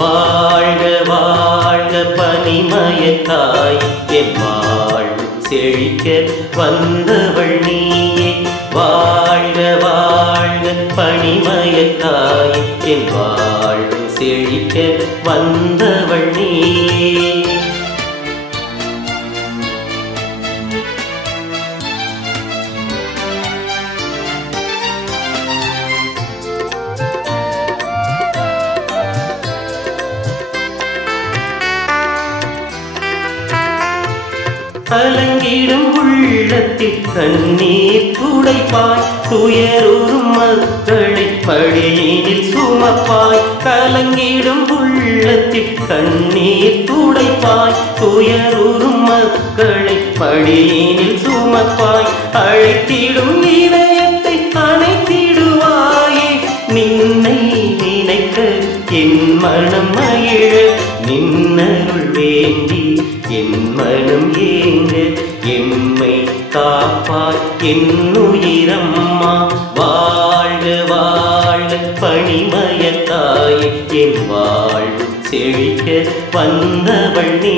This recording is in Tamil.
வாழ்க வாழ்க பனிமயத்தாய் என் வாழ்வு செழிக்க வந்தவள் நீயே. வாழ்க வாழ்க பனிமயத்தாய் என் வாழ்வு செழிக்க வந்தவள் நீயே. கலங்கிடும் உள்ளத்தில் கண்ணீர் துடைப்பாய், துயருறும் மக்களை படியினில் சுமப்பாய். கலங்கிடும் உள்ளத்தில் கண்ணீர் துடைப்பாய், துயருறும் மக்களை படியினில் சுமப்பாய். அழைத்திடும் இதயத்தை அணைத்திடுவாயே, நின்னை நினைக்க என் மனம் மகிழ. நின்னருள் வேண்டி என் மனம் ஏங்க, எம்மை காப்பாய் என்னுயிரம்மா. வாழ்க வாழ்க பனிமயத்தாய் என் வாழ்வு செழிக்க வந்தவள் நீ.